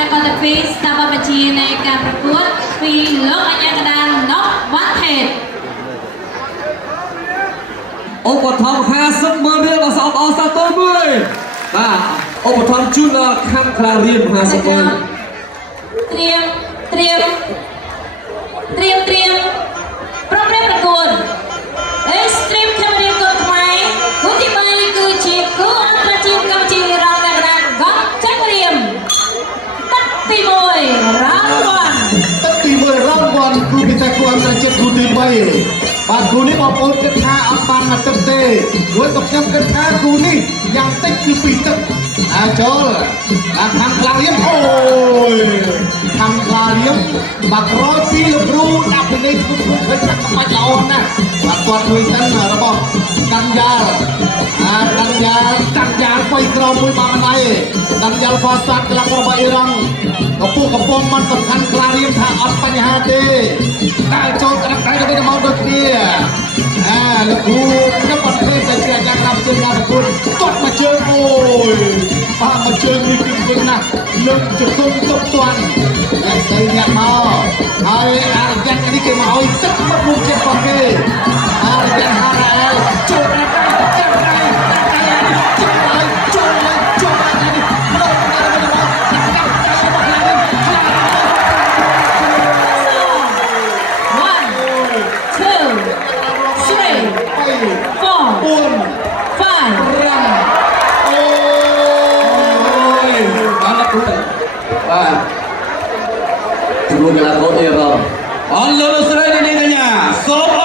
และก็จะฟีสตาร์บัญชีในการประกวดปีโลกอัญญากระดานนกวัดเทศอุปถัมภ์50 ម៉ឺនរៀលរបស់សពអស្ចារ្យតមួយបាទឧបត្ថម្ភជូនដល់ខណ្ឌក្លារៀន50 ម៉ឺនเตรียมប្រំប្រកួតអេស្ត្រីមខេមរីកូនខ្មែរគូទី3គឺជាគូអន្តរជាតិកម្ពុជារងការកណ្ដាលកងចាក់រៀមទឹកទី1រង្វាន់ទឹកទី1រង្វាន់គ្រូពិសេសគូអន្តរជាតិគូទី3បាទគូនេះបងប្អូនគិតថាអត់បានមកទឹកទេរួចក៏ខ្ញុំគិតថាគូនេះយ៉ាងតិចគឺ2ទឹកចូលខាងខ្លារៀមអូយខាងខ្លារៀមបាទក្រោយពីលោកគ្រូដាក់ពីនេះគឺឃើញថាបាច់ល្អណាស់បាទគាត់ជួយសិនរបស់កាន់យ៉ាល់កាន់យ៉ាល់បីក្រោមមួយបាល់ដៃកាន់យ៉ាល់ហ្វាសាត់ក្លាប់របស់អ៊ីរ៉ង់កំពុងមិនសំខាន់ខ្លារៀមថាអត់បញ្ហាទេតែចូលក្រាក់ក្រៃទៅវិញមកដូចគ្នាលោកគ្រូខ្ញុំអត់ឃើញតែជាអាចារ្យតាមជើងការប្រកួតគាត់មកជើងអូយបាទមកជើងនេះគឺវិញណាស់លើកជង្គង់ទប់ទាន់តែទៅញាក់មកហើយអារយ៉ាងនេះគេមកឲ្យទឹកមកមុខចិត្តរបស់គេអារយ៉ាងហារ៉ាចូលនេះចាំដៃចូលនេះម្ដងTerima kasih kerana menonton! អរលោកលោកស្រីនាងកញ្ញាសូម